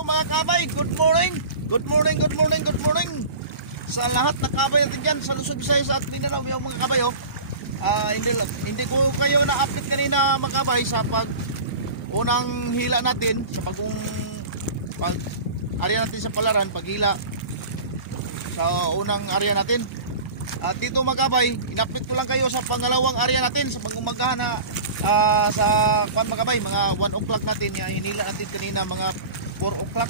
Hello mga kabay, good morning. Good morning, good morning, good morning. Sa lahat na kabay natin dyan sa Luzon, Visayas at Mindanao, yung mga kabay hindi ko kayo na-update kanina mga kabay sa unang hila natin sa area natin sa Palaran, paghila sa unang area natin. At dito mga kabay, in-update ko lang kayo sa pangalawang area natin sa pag-umagahan na sa mga kabay, mga 1 o'clock natin, hinila natin kanina mga 4 o'clock.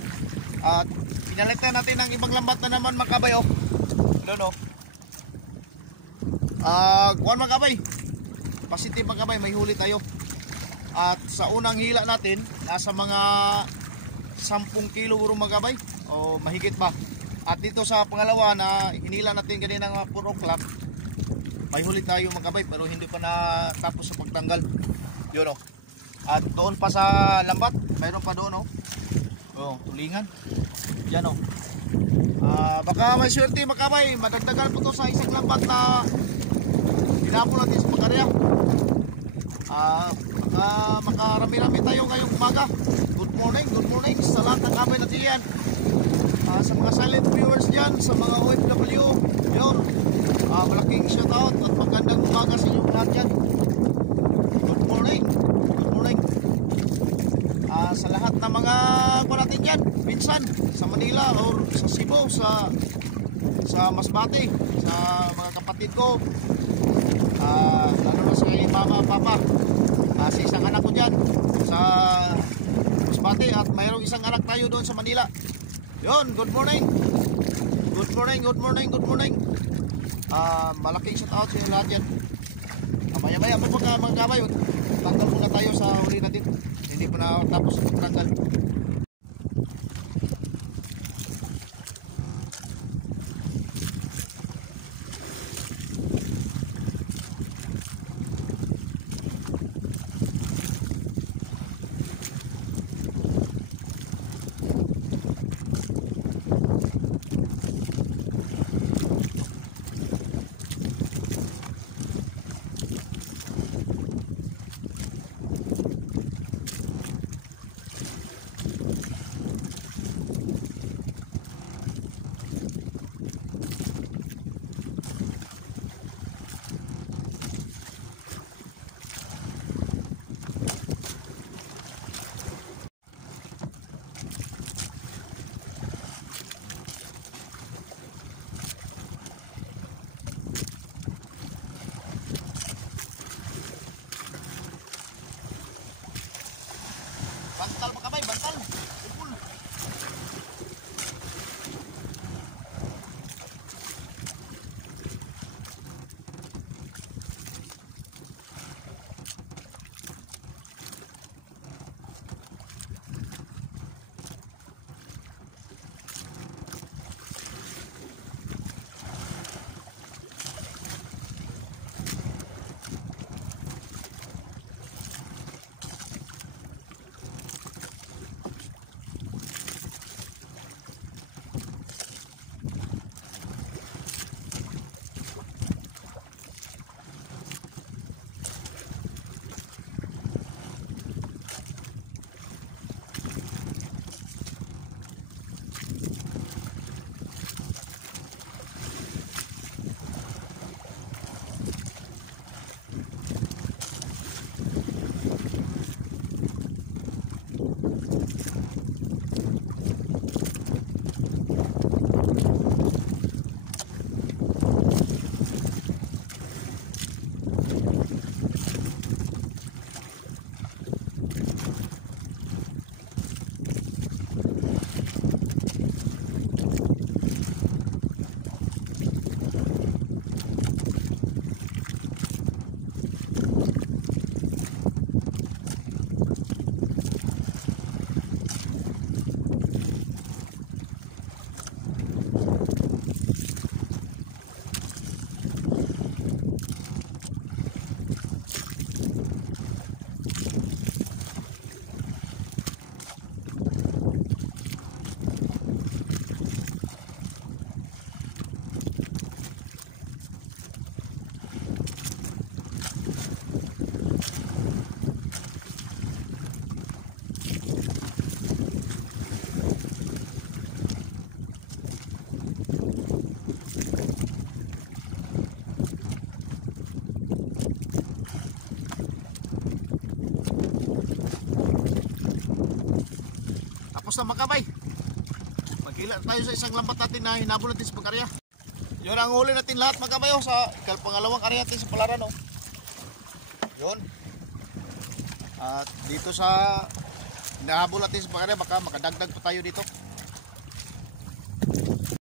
At pinalitan natin ng ibang lambat na naman mga kabay. Mga kabay, positive mga kabay, may huli tayo. At sa unang hila natin, nasa mga 10 kilo mga kabay o mahigit pa. At dito sa pangalawa na hinila natin kanina ng 4 o'clock, may huli tayo mga kabay pero hindi pa natapos sa pagtanggal. Yun o. At doon pa sa lambat, mayroon pa doon o. Tulingan. Yan o. Baka may swerte mga kabay, madagdagan po to sa isang lambat na hinapon natin sa Makarya. Baka makarami-rami tayo ngayong umaga. Good morning sa lahat ng kabay natin yan. Sa mga silent viewers dyan, sa mga OFW, yun, malaking shoutout at magandang umaga sa inyong lahat dyan. Good morning. Sa lahat ng mga natin dyan, pinsan, sa Manila or sa Cebu, sa Masbate, sa mga kapatid ko, lalo na sa mama, papa, sa isang anak ko dyan, sa Masbate, at mayroong isang anak tayo doon sa Manila. Yun, good morning. Malaking shout out sa inyo lahat yan. Maya-maya po mga kabay, tanggal muna tayo sa uli natin. Hindi pa na tapos sa pagtanggal. sa makabay. Maghila tayo sa isang lambat natin na hinabol natin sa pagkarya. Yun ang huli natin lahat mga kabay sa pangalawang karya natin sa Palaran. Yun. At dito sa hinahabol natin sa pagkarya baka makadagdag pa tayo dito.